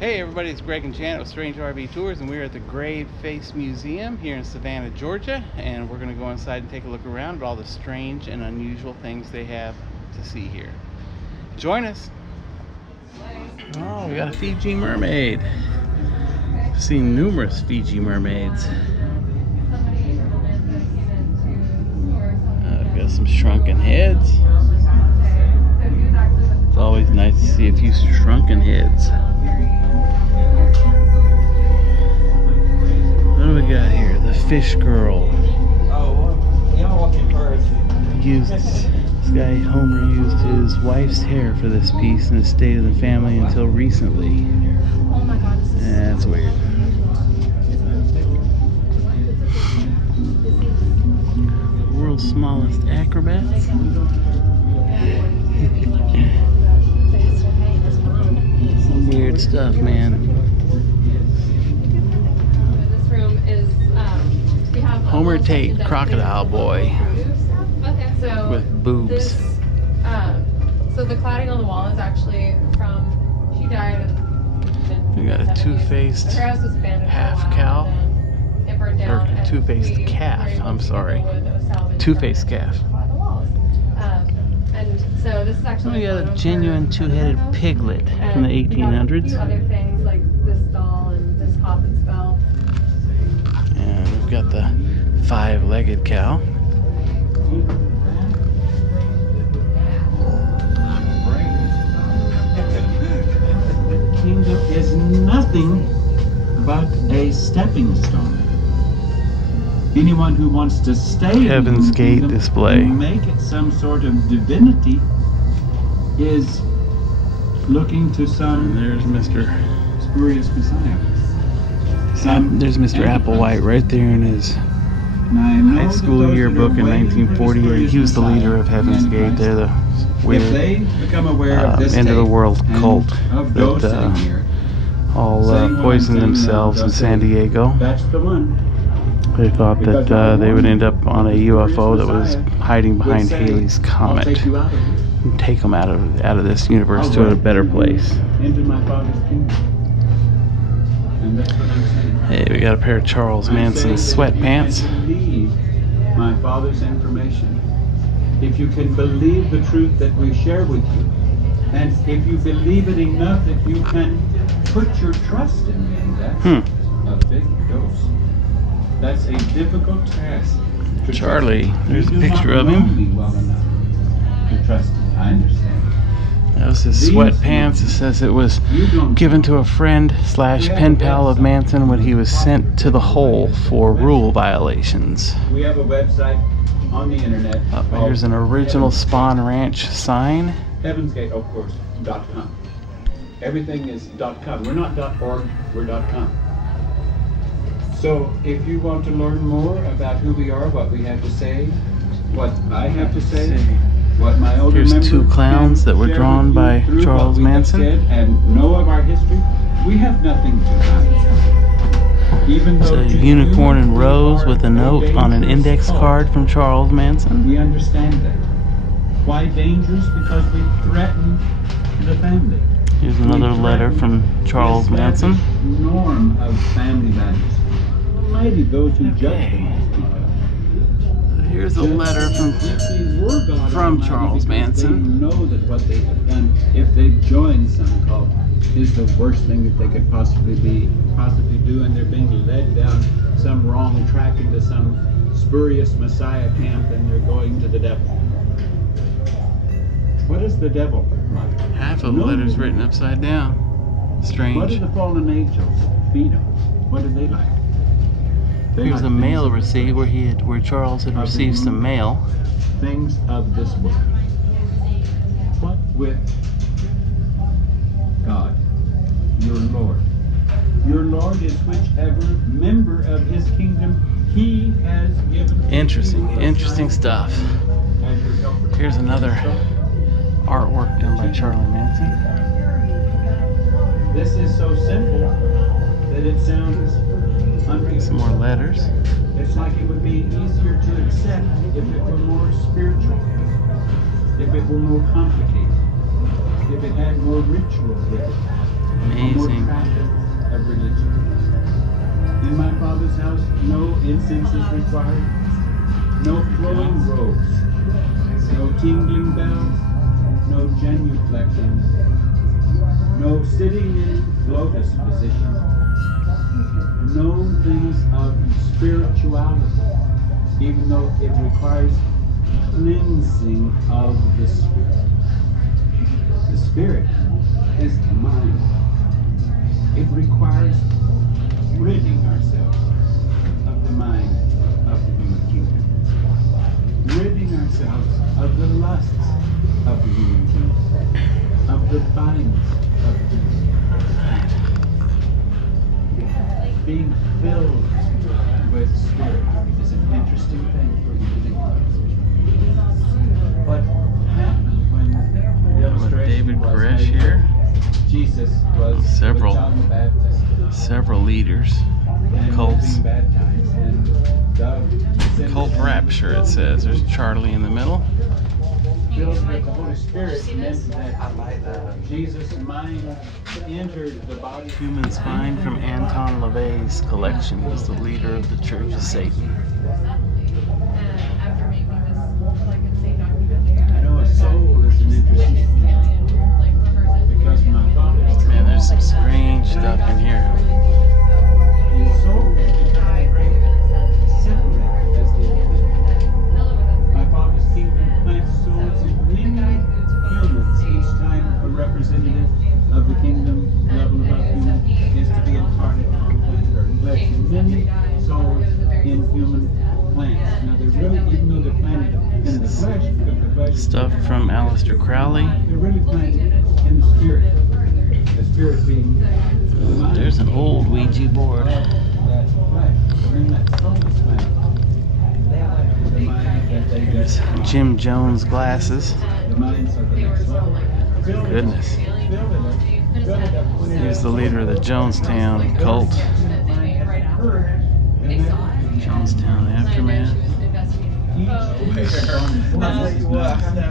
Hey everybody, it's Greg and Janet with Strange RV Tours, and we're at the Graveface Museum here in Savannah, Georgia, and we're going to go inside and take a look around at all the strange and unusual things they have to see here. Join us! Oh, we got a Fiji mermaid. I've seen numerous Fiji mermaids. We've got some shrunken heads. It's always nice to see a few shrunken heads. What do we got here? The fish girl. This guy Homer used his wife's hair for this piece and it stayed in the family until recently. That's weird. World's smallest acrobats. Some weird stuff, man. Homer Tate, crocodile boy, with boobs. So the cladding on the wall is actually from, she died in We got a two-faced half cow, or two-faced calf, I'm sorry. Two-faced calf. And so this is actually We got a genuine two-headed piglet from the 1800s. A few other things like this doll and this coffin spell. And we've got the five-legged cow. The kingdom is nothing but a stepping stone. Anyone who wants to stay Heaven's in the Gate kingdom display. and make it some sort of divinity is looking to And some there's Mr. spurious messiah. There's Mr. Applewhite right there in his high school yearbook in 1948. He was the leader of Heaven's Gate. They're the weird end of the world cult that all poisoned themselves in San Diego. That's the one. They thought that they would end up on a UFO that was hiding behind Halley's Comet and take them out of this universe to a better place. Into my Father's kingdom. And that's what I'm saying. Hey, we got a pair of Charles Manson sweatpants. Believe my Father's information. If you can believe the truth that we share with you, and if you believe it enough that you can put your trust in me, that's a big dose. That's a difficult task. Charlie, there's a picture of him. Well enough to trust me. I understand. That was his sweatpants. It says it was given to a friend / pen pal of Manson when he was sent to the hole for rule violations. We have a website on the internet. Here's an original Spawn Ranch sign. Heaven's Gate, of course, .com. Everything is .com. We're not .org, we're .com. So if you want to learn more about who we are, what we have to say, what I have to say, what my older Here's two clowns that were drawn by Charles Manson. And know of our history, we have nothing to hide. Even though It's a unicorn and rose with a note on an index card from Charles Manson. we understand that. Why dangerous? Because we threaten the family. Here's another letter from Charles Manson. Norm of family values. Almighty those who judge them. Here's a letter from Charles Manson. They know that what they have done, if they've joined some cult, is the worst thing that they could possibly do, and they're being led down some wrong track into some spurious messiah camp, and they're going to the devil. What is the devil like? Half of the letter's written upside down. What do Strange. the fallen angels feed on? What are they like? Here's a mail receipt where Charles had received some mail. Things of this world. What with God, your Lord? Your Lord is whichever member of his kingdom he has given. Interesting stuff. Here's another artwork done by Charlie Manson. This is so simple that it sounds unreal. Some more letters. It's like it would be easier to accept if it were more spiritual, if it were more complicated, if it had more ritual with it. Amazing. incense is required, no flowing robes, no tingling bells, no genuflecting, no sitting in lotus position, no things of spirituality, even though it requires cleansing of the spirit. The spirit is the mind. It requires ridding ourselves of the mind of the human kingdom, ridding ourselves of the lusts of the human kingdom, of the binds of the human kingdom. Being filled with spirit is an interesting thing for you to think about. What happened when the illustration David was Koresh made? here. Jesus was Several. with John the Baptist Several leaders. and Cults. being baptized, and Doug descended Cult and Rapture, it says. There's Charlie in the middle. filled with the Holy Spirit meant that Jesus' mind entered the body. Human Spine from Anton LaVey's collection. Was the leader of the Church of Satan. After making this like insane documentary, I know a soul is an interesting thing because my father Man, there's some strange stuff in here. his soul separated as the my father's kingdom plants souls in many humans. Each time a representative of the kingdom level above human is to be incarnate on planet Earth. Plants many souls in human plants. Now they're really, even though they're planted in the flesh, because the flesh Stuff from Aleister Crowley. they're really planted in the spirit. The spirit being the mind. There's an old Ouija board. That flesh. And then that soul is planted. The mind that they There's get. Jim Jones glasses. The minds of the next level. Goodness. He's the leader of the Jonestown cult. Jonestown Aftermath.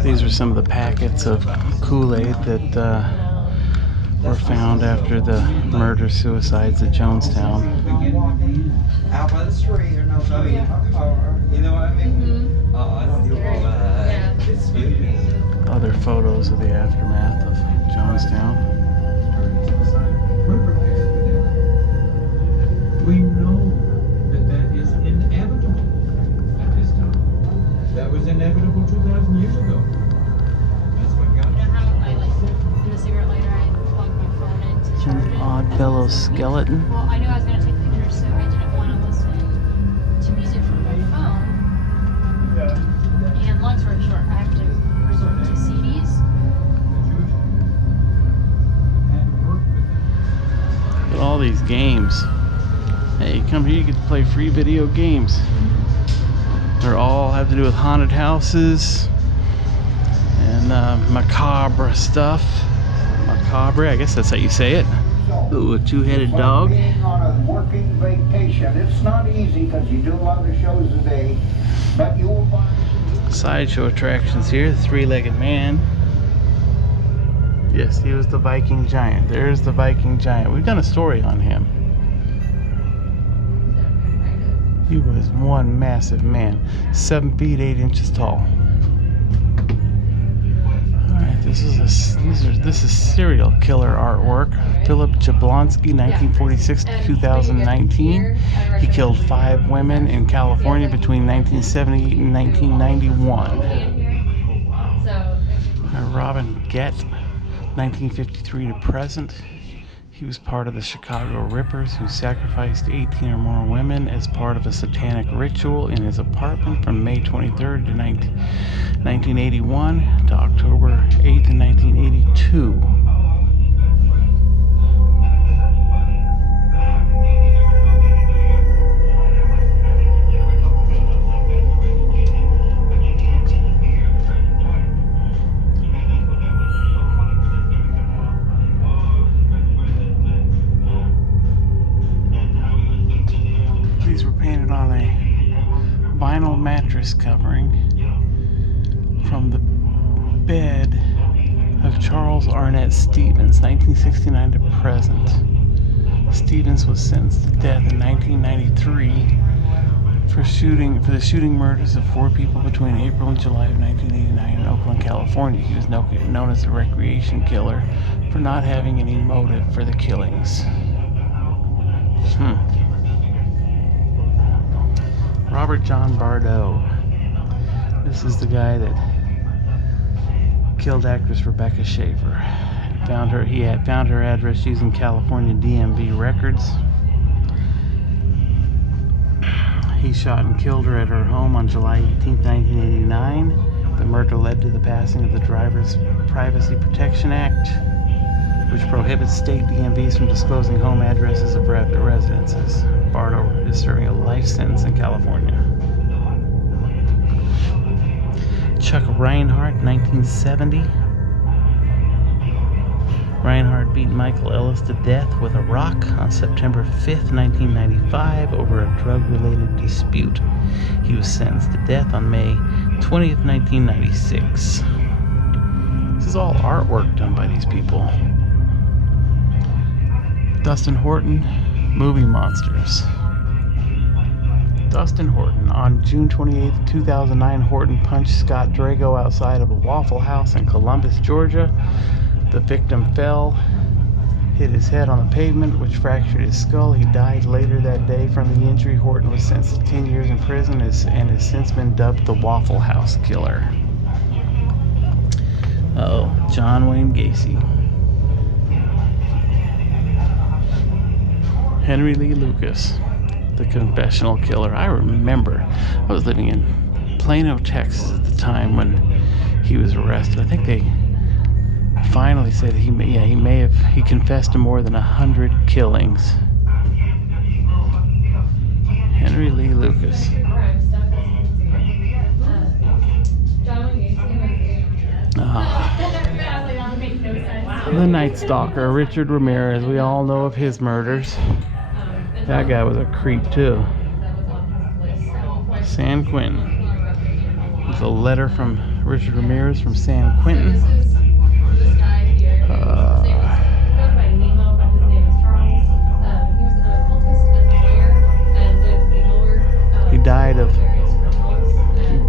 These are some of the packets of Kool-Aid that were found after the murder-suicides at Jonestown. Out by the street or no, you know what I mean? I don't do all that. It's spooky. Other photos of the aftermath of Jonestown. We're prepared for that. We know that that is inevitable at this time. That was inevitable 2,000 years ago. That's what God You know how I like in the cigarette lighter I plugged my phone in to charge An it? odd bellow skeleton. Well, I knew I was gonna take pictures, so I didn't want to listen to music from my phone. And long story short, I have to resort to CDs. Look at all these games. Hey, come here, you get to play free video games. They're all have to do with haunted houses and macabre stuff. Macabre, I guess that's how you say it. Ooh, a two-headed dog. Being on a working vacation, it's not easy because you do a lot of shows a day, but you will find Sideshow attractions here. The three-legged man. Yes, he was the Viking giant. There's the Viking giant. We've done a story on him. He was one massive man, 7 feet 8 inches tall. All right, this is serial killer artwork. Philip Jablonski, 1946 to 2019. He killed 5 women in California between 1978 and 1991. Robin Gett, 1953 to present. He was part of the Chicago Rippers who sacrificed 18 or more women as part of a satanic ritual in his apartment from May 23rd to 1981 to October 8th, 1982. These were painted on a vinyl mattress covering from the bed of Charles Arnett Stevens, 1969 to present. Stevens was sentenced to death in 1993 for the shooting murders of 4 people between April and July of 1989 in Oakland, California. He was known as the recreation killer for not having any motive for the killings. Robert John Bardo. This is the guy that killed actress Rebecca Schaefer. He had found her address using California DMV records. He shot and killed her at her home on July 18, 1989. The murder led to the passing of the Driver's Privacy Protection Act, which prohibits state DMVs from disclosing home addresses of residences. Bardo is serving a life sentence in California. Chuck Reinhardt, 1970. Reinhardt beat Michael Ellis to death with a rock on September 5th, 1995 over a drug-related dispute. He was sentenced to death on May 20th, 1996. This is all artwork done by these people. Dustin Horton, Movie Monsters. Dustin Horton. On June 28, 2009, Horton punched Scott Drago outside of a Waffle House in Columbus, Georgia. The victim fell, hit his head on the pavement, which fractured his skull. He died later that day from the injury. Horton was sentenced to 10 years in prison and has since been dubbed the Waffle House Killer. John Wayne Gacy. Henry Lee Lucas, the confessional killer. I remember I was living in Plano, Texas at the time when he was arrested. I think they finally said he confessed to more than 100 killings. Henry Lee Lucas. The Night Stalker, Richard Ramirez. We all know of his murders. That guy was a creep too. San Quentin. There's a letter from Richard Ramirez from San Quentin. He died of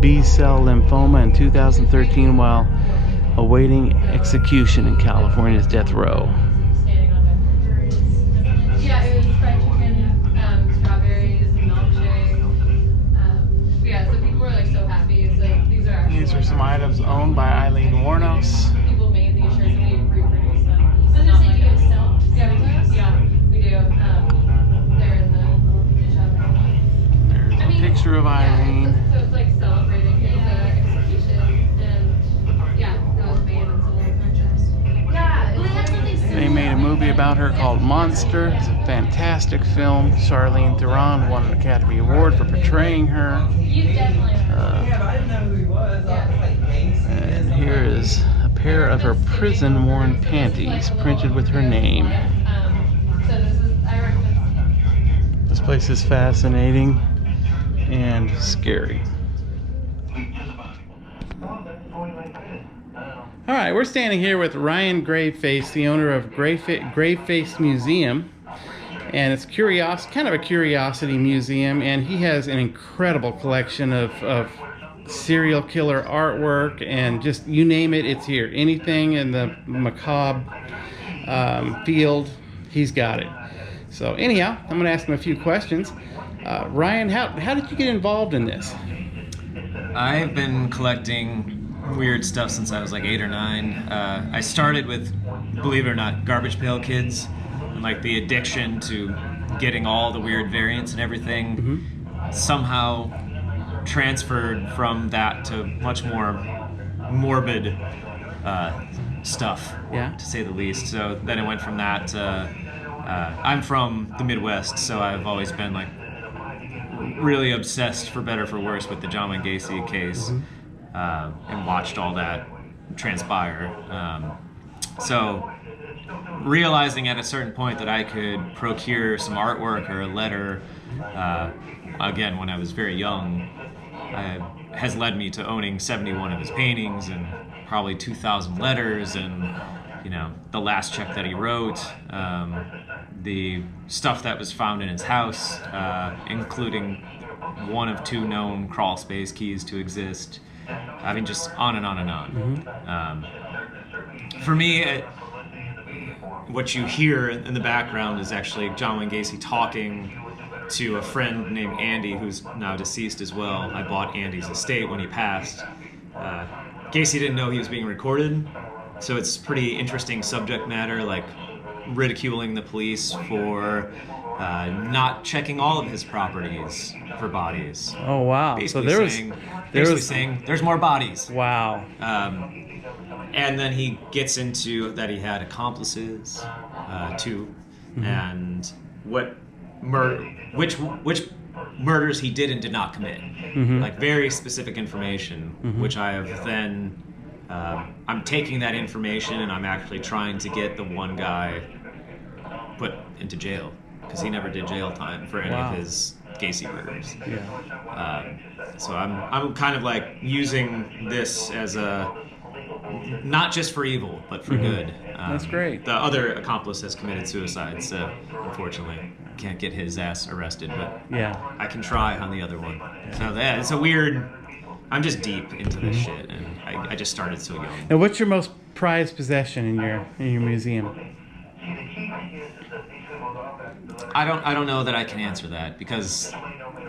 B-cell lymphoma in 2013 while awaiting execution in California's death row. Yeah, it was fried chicken, strawberries, milkshake. So people were like so happy. It's like these are some items owned by Eileen Warnos. People made these shirts and we reproduced them. So I was gonna say, do you guys sell? Yeah, we do. They're in the shop. There's a picture of Eileen. So it's like celebrating his execution, and that was made and sold. Yeah, Well, they have something They similar. made a movie about her called Monster. It's a fantastic film. Charlene Theron won an Academy Award for portraying her. You definitely are. Yeah, but I didn't know who he was. I was like, Gacy. And here is a pair of her prison-worn panties printed with her name. So I recommend. This place is fascinating and scary. All right, we're standing here with Ryan Graveface, the owner of Graveface Museum, and it's kind of a curiosity museum, and he has an incredible collection of serial killer artwork, and just you name it, it's here. Anything in the macabre field, he's got it. So anyhow, I'm going to ask him a few questions. Ryan, how did you get involved in this? I've been collecting weird stuff since I was like 8 or 9. I started with, believe it or not, Garbage Pail Kids, and like the addiction to getting all the weird variants and everything somehow transferred from that to much more morbid stuff, to say the least. So then it went from that to, I'm from the Midwest, so I've always been like really obsessed, for better or for worse, with the John Wayne Gacy case. And watched all that transpire. So realizing at a certain point that I could procure some artwork or a letter, again, when I was very young, has led me to owning 71 of his paintings and probably 2,000 letters, and the last check that he wrote, the stuff that was found in his house, including one of 2 known crawl space keys to exist. I mean, just on and on and on. For me, what you hear in the background is actually John Wayne Gacy talking to a friend named Andy, who's now deceased as well. I bought Andy's estate when he passed. Gacy didn't know he was being recorded, so it's pretty interesting subject matter, like ridiculing the police for not checking all of his properties for bodies. Oh wow! Basically saying there's more bodies. Wow. And then he gets into that he had accomplices too, and which murders he did and did not commit. Like very specific information, which I have then I'm taking that information and I'm actually trying to get the one guy put into jail because he never did jail time for any of his Gacy murders. So I'm kind of like using this as a not just for evil, but for good. That's great. The other accomplice has committed suicide, so unfortunately can't get his ass arrested, but I can try on the other one. So it's a weird, I'm just deep into this shit, and I just started so young. And what's your most prized possession in your museum? I don't know that I can answer that because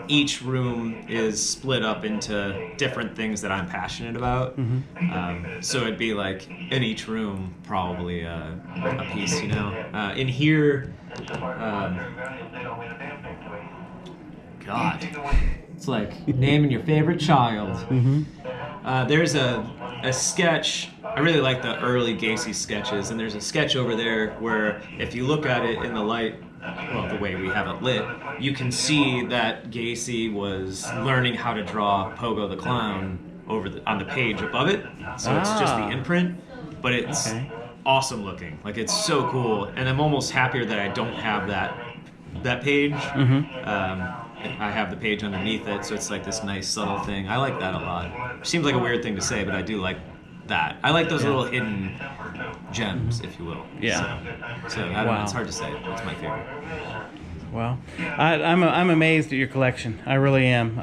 each room is split up into different things that I'm passionate about. So it'd be like in each room probably a piece, you know. In here, God, it's like naming your favorite child. There's a sketch. I really like the early Gacy sketches, and there's a sketch over there where if you look at it in the light, well, the way we have it lit, you can see that Gacy was learning how to draw Pogo the Clown on the page above it. So it's just the imprint, but it's awesome looking. Like, it's so cool, and I'm almost happier that I don't have that page. I have the page underneath it, so it's like this nice subtle thing. I like that a lot. Seems like a weird thing to say, but I do like that. I like those little hidden gems, if you will. So I don't know, it's hard to say. It's my favorite. Well, I'm amazed at your collection. I really am.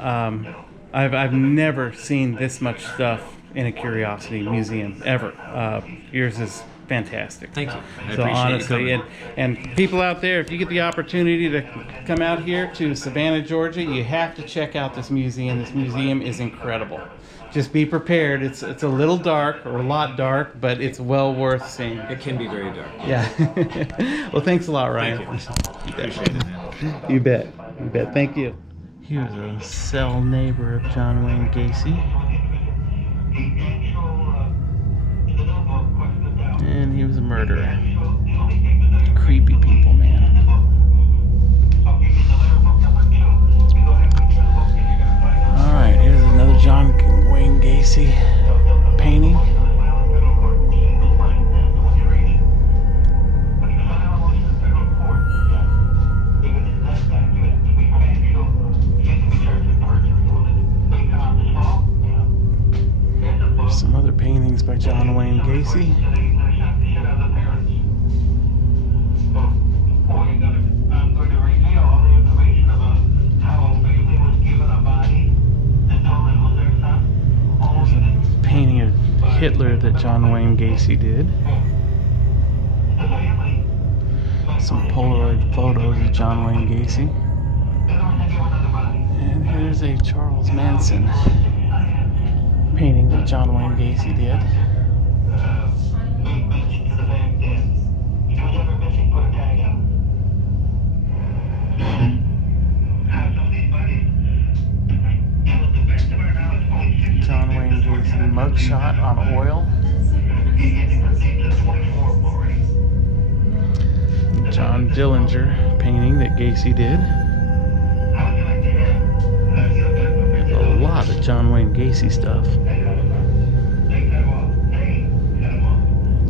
I've never seen this much stuff in a curiosity museum ever. Yours is fantastic. Thank you. I so appreciate honestly, you and people out there, if you get the opportunity to come out here to Savannah, Georgia, you have to check out this museum. This museum is incredible. Just be prepared. It's a little dark, or a lot dark, but it's well worth seeing. It can be very dark. Yeah. Well, thanks a lot, Ryan. Thank you. Appreciate it, man. You bet. You bet. Thank you. He was a cell neighbor of John Wayne Gacy. And he was a murderer. Creepy people, man. Alright, here's another John Wayne Gacy painting. There's some other paintings by John Wayne Gacy. Painting of Hitler that John Wayne Gacy did. Some Polaroid photos of John Wayne Gacy. And here's a Charles Manson painting that John Wayne Gacy did. John Wayne Gacy mugshot on oil. John Dillinger painting that Gacy did. There's a lot of John Wayne Gacy stuff.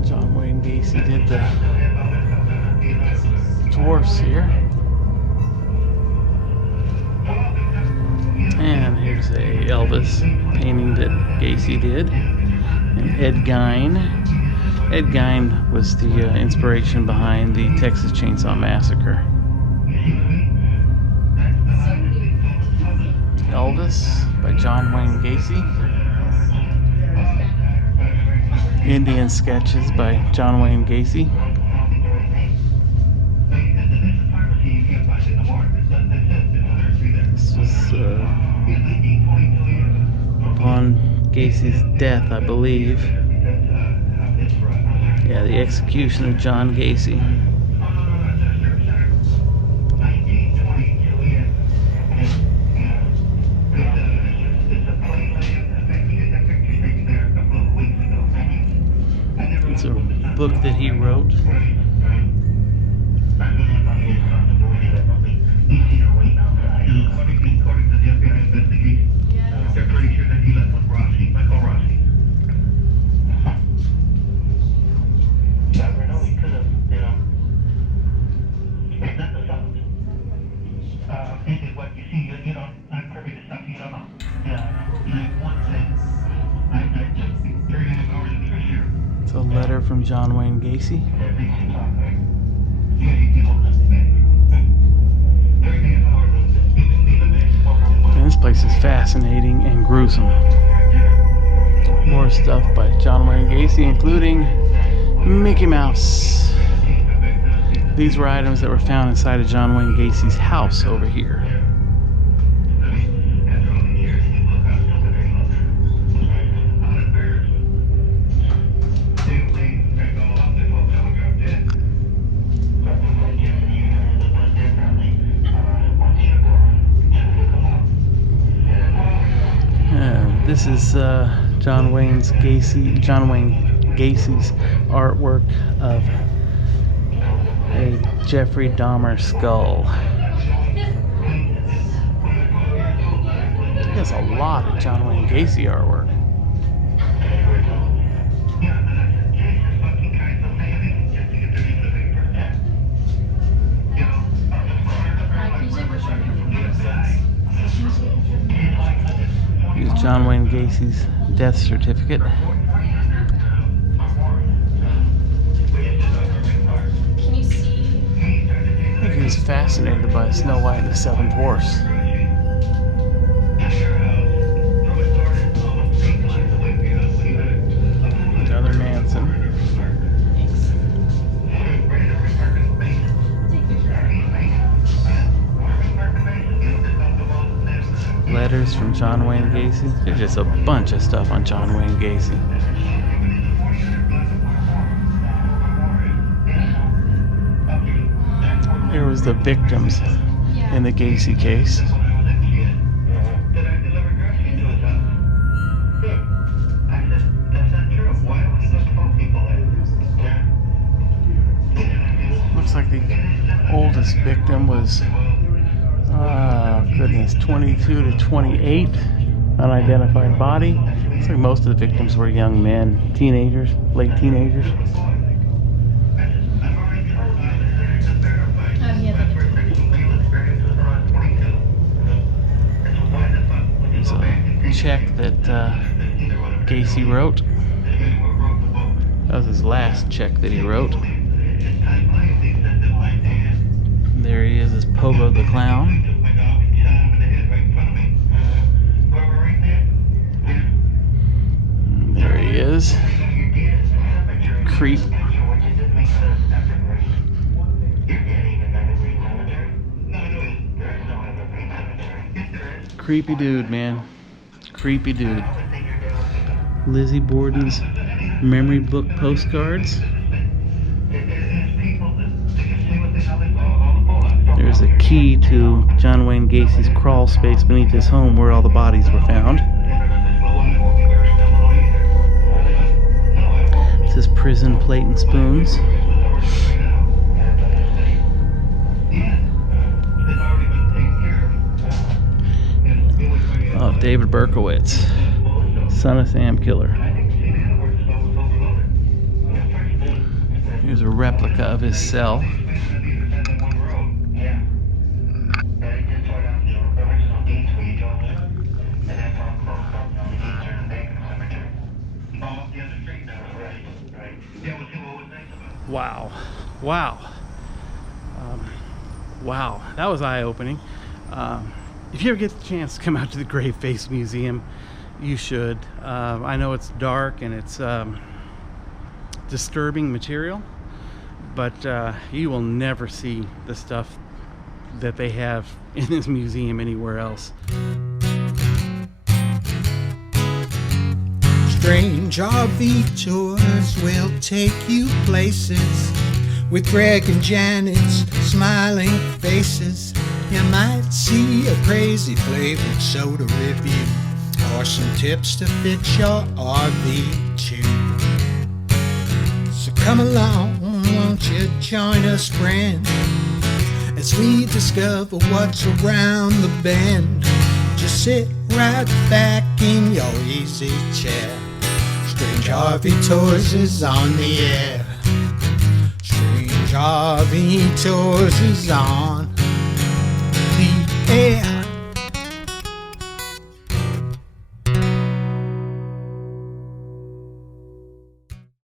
John Wayne Gacy did the dwarfs here. And here's a Elvis painting that Gacy did. And Ed Gein. Ed Gein was the inspiration behind the Texas Chainsaw Massacre. Elvis by John Wayne Gacy. Indian Sketches by John Wayne Gacy. This was upon Gacy's death, I believe. Yeah, the execution of John Gacy. It's a book that he wrote. It's a letter from John Wayne Gacy. And this place is fascinating and gruesome. More stuff by John Wayne Gacy, including Mickey Mouse. These were items that were found inside of John Wayne Gacy's house over here. This is John Wayne Gacy's artwork of a Jeffrey Dahmer skull. He has a lot of John Wayne Gacy artwork. Here's John Wayne Gacy's death certificate. Can you see? I think he was fascinated by Snow White and the Seven Dwarfs. Another Manson. Letters from John Wayne Gacy. There's just a bunch of stuff on John Wayne Gacy. Here was the victims in the Gacy case. Looks like the oldest victim was goodness, 22 to 28, unidentified body. Looks like most of the victims were young men, teenagers, late teenagers. There's a check that Gacy wrote. That was his last check that he wrote. There he is as Pogo the Clown. And there he is. Creep. Creepy dude, man. Creepy dude. Lizzie Borden's memory book postcards. There's a key to John Wayne Gacy's crawl space beneath his home where all the bodies were found. It says prison plate and spoons. Oh, David Berkowitz, Son of Sam Killer. Here's a replica of his cell. Wow. Wow. Wow. That was eye-opening. If you ever get the chance to come out to the Graveface Museum, you should. I know it's dark and it's disturbing material, but you will never see the stuff that they have in this museum anywhere else. Strange RV tours will take you places with Greg and Janet's smiling faces. You might see a crazy flavored soda review or some tips to fix your RV too. So come along, won't you join us, friend, as we discover what's around the bend. Just sit right back in your easy chair. Strange RV Tours is on the air. Strange RV Tours is on.